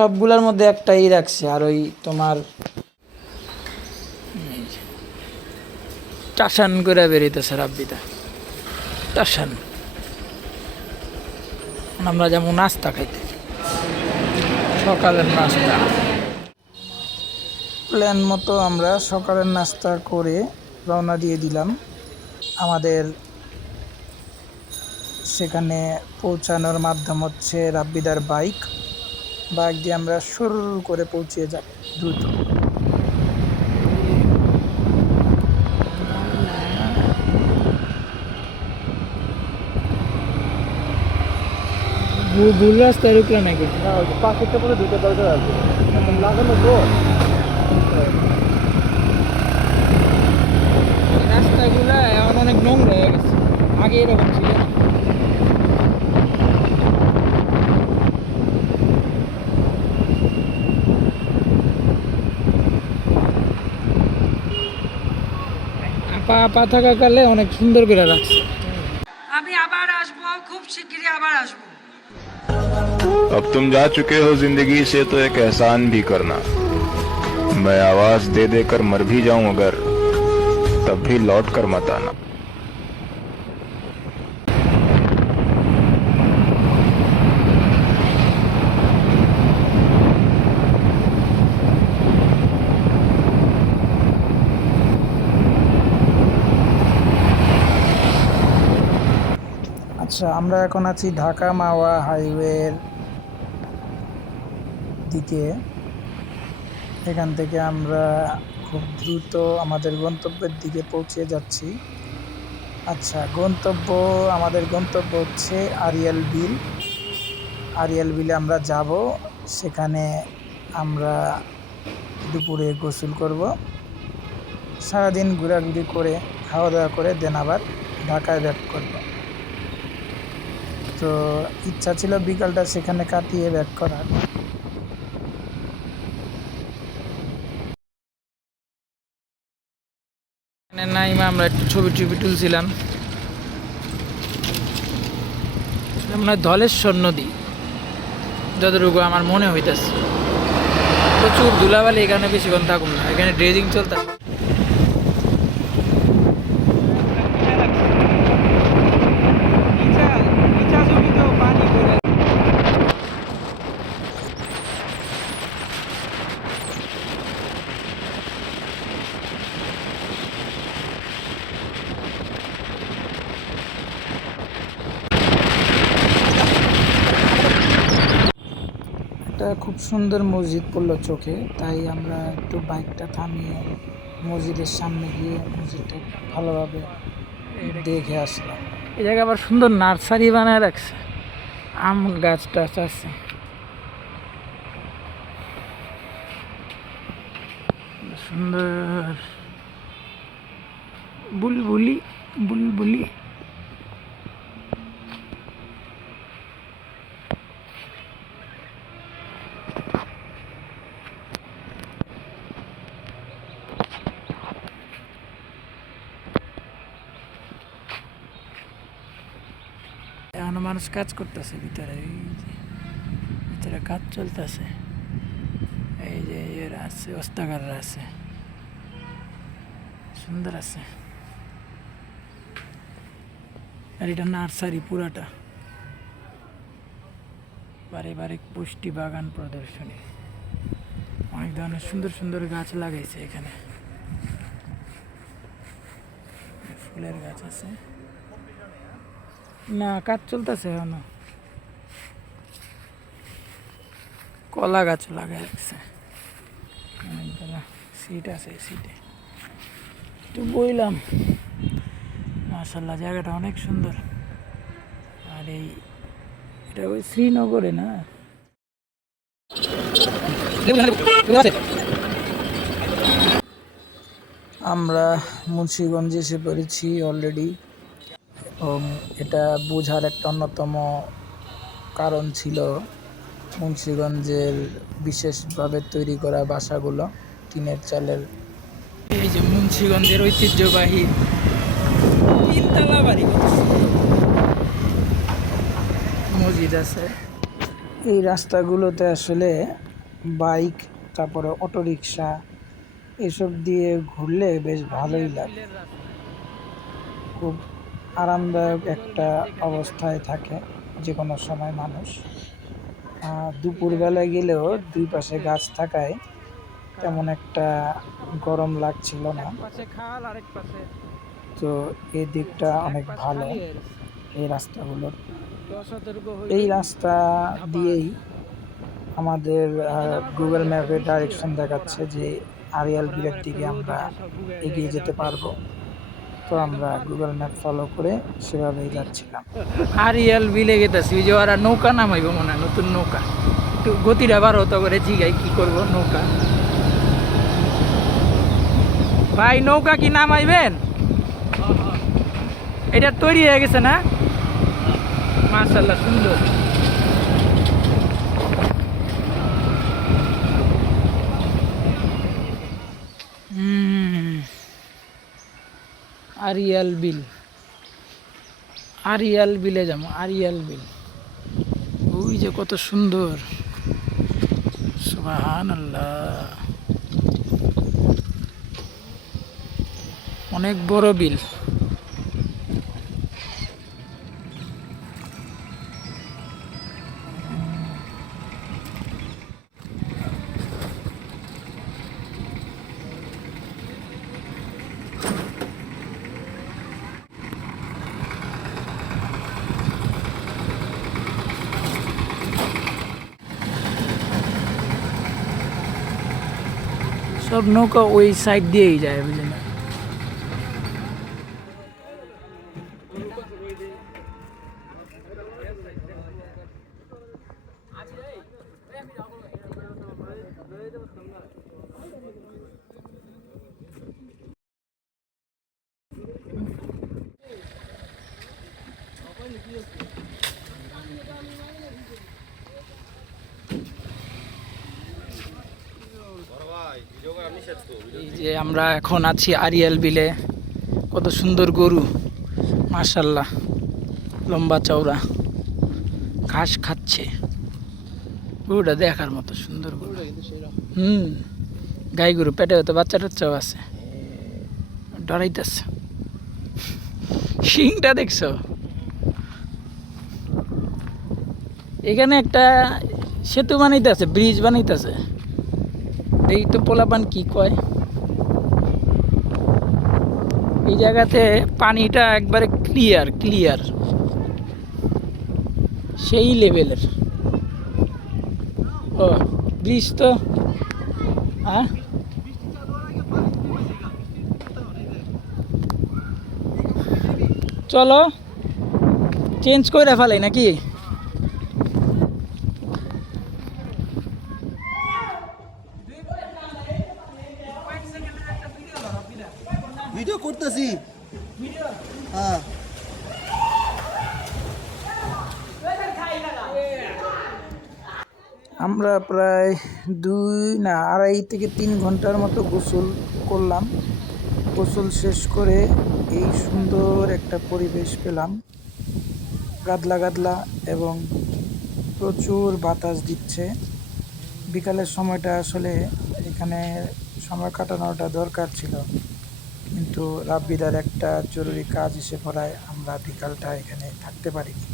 সবগুলোর মধ্যে একটাই রাখছে, আর ওই তোমার টাসান করে বেরিতেছে রাব্বিটা টাসান আমরা যেমন নাস্তা খাইতে সকালের নাস্তা। প্ল্যান মতো আমরা সকালের নাস্তা করে রওনা দিয়ে দিলাম। আমাদের সেখানে পৌঁছানোর মাধ্যম হচ্ছে রাব্বিদার বাইক। বাইক দিয়ে আমরা সুর করে পৌঁছে যাব দ্রুত। ভুল রাস্তায় রুকলো নাকি? না ওই পাখিটা পরে আছে। লাগানো তো। রাস্তাগুলো এখন অনেক নোংরা হয়ে গেছে। আগে এরকম ছিল না। আপা আপা থাকাকালে অনেক সুন্দর করে রাখছে আমি আবার আসবো খুব শিগগিরই আবার আসবো अब तुम जा चुके हो जिंदगी से तो एक एहसान भी करना मैं आवाज दे देकर मर भी जाऊं अगर तब भी लौट कर मत आना আমরা এখন আছি ঢাকা মাওয়া হাইওয়ের দিকে। এখান থেকে আমরা খুব দ্রুত আমাদের গন্তব্যের দিকে পৌঁছে যাচ্ছি। আচ্ছা গন্তব্য, আমাদের গন্তব্য হচ্ছে আরিয়াল বিল। আরিয়াল বিলে আমরা যাব, সেখানে আমরা দুপুরে গোসল করব। সারাদিন ঘোরাঘুরি করে খাওয়া দাওয়া করে, দেন আবার ঢাকায় ব্যাক করব। তো ইচ্ছা ছিল বিকালটা সেখানে কাটিয়ে ব্যাক করার। নাইমা, আমরা একটু ছবি টবি তুলছিলাম। হয় ধলেশ্বর নদী। যতটুকু আমার মনে হইতেছে। প্রচুর ধুলাবালি এখানে বেশিক্ষণ থাকুন না। এখানে ড্রেজিং চলতেছে একটা খুব সুন্দর মসজিদ পড়ল চোখে তাই আমরা একটু বাইকটা থামিয়ে মসজিদের সামনে গিয়ে মসজিদটা ভালোভাবে দেখে আসলাম। এই জায়গায় আবার সুন্দর নার্সারি বানায় রাখছে আম গাছ টাছ আছে। সুন্দর। বুলবুলি বুলবুলি। এখনও মানুষ কাজ করতেছে, ভিতরে ভিতরে কাজ চলতেছে। এই যে এরা আছে ওস্তাগাররা আছে। সুন্দর আছে। আর এটা নার্সারি পুরাটা। পারিবারিক পুষ্টি বাগান প্রদর্শনী। অনেক ধরনের সুন্দর সুন্দর গাছ লাগাইছে এখানে। ফুলের গাছ আছে। না কাজ চলতেছে এখনও। কলা গাছ লাগাই রাখছে। অনেকগুলা সিট আছে সিটে একটু বইলাম। মাসাল্লাহ জায়গাটা অনেক সুন্দর। আর এই এটা ওই শ্রীনগরে না? আমরা মুন্সিগঞ্জে এসে পড়েছি অলরেডি এটা বোঝার একটা অন্যতম কারণ ছিল মুন্সিগঞ্জের বিশেষভাবে তৈরি করা বাসাগুলো টিনের চালের। এই যে মুন্সিগঞ্জের ঐতিহ্যবাহী তিনতলা বাড়ি। মসজিদ আছে। এই রাস্তাগুলোতে আসলে বাইক তারপরে অটোরিকশা এসব দিয়ে ঘুরলে বেশ ভালোই লাগে। খুব আরামদায়ক একটা অবস্থায় থাকে যে কোনো সময় মানুষ। দুপুরবেলায় গেলেও দুই পাশে গাছ থাকায় তেমন একটা গরম লাগছিল না। তো এই দিকটা অনেক ভালো এই রাস্তাগুলোর। এই রাস্তা দিয়েই আমাদের গুগল ম্যাপে ডাইরেকশন দেখাচ্ছে যে আরিয়াল বিলের দিকে আমরা এগিয়ে যেতে পারব। তো আমরা গুগল ম্যাপ ফলো করে সেভাবেই যাচ্ছিলাম। আর আরিয়াল বিলে গেতেছি ওই যে ওরা নৌকা নামাইব মনে হয় নতুন নৌকা। একটু গতিটা বারো তো করে জিগাই কি করব নৌকা। ভাই নৌকা কি নামাইবেন? এটা তৈরি হয়ে গেছে না? মার্শাল্লাহ সুন্দর। আরিয়াল বিল। আরিয়াল বিলে যাব, আরিয়াল বিল। ওই যে কত সুন্দর। সুবাহান আল্লাহ অনেক বড় বিল। সব নৌকা ওই সাইড দিয়েই যায় বুঝলেন এই যে আমরা এখন আছি আরিয়াল বিলে। কত সুন্দর গরু মার্শাল্লাহ লম্বা চওড়া ঘাস খাচ্ছে। গরুটা দেখার মতো সুন্দর গরু। হুম গাই গরু পেটে তো বাচ্চা টাচ্চাও আছে। ডরাইতেছে। শিংটা দেখছ? এখানে একটা সেতু বানাইতেছে ব্রিজ বানাইতেছে এই তো পোলাপান কি কয়? এই জায়গাতে পানিটা একবারে ক্লিয়ার ক্লিয়ার সেই লেভেলের ও ব্রিজ তো হ্যাঁ? চলো চেঞ্জ করে ফেলাই নাকি? হ্যাঁ। আমরা প্রায় দুই না আড়াই থেকে তিন ঘণ্টার মতো গোসল করলাম। গোসল শেষ করে এই সুন্দর একটা পরিবেশ পেলাম। গাদলা গাদলা এবং প্রচুর বাতাস দিচ্ছে। বিকালের সময়টা আসলে এখানে সময় কাটানোটা দরকার ছিল। কিন্তু রাব্বিদার একটা জরুরি কাজ এসে পড়ায় আমরা বিকালটা এখানে থাকতে পারিনি।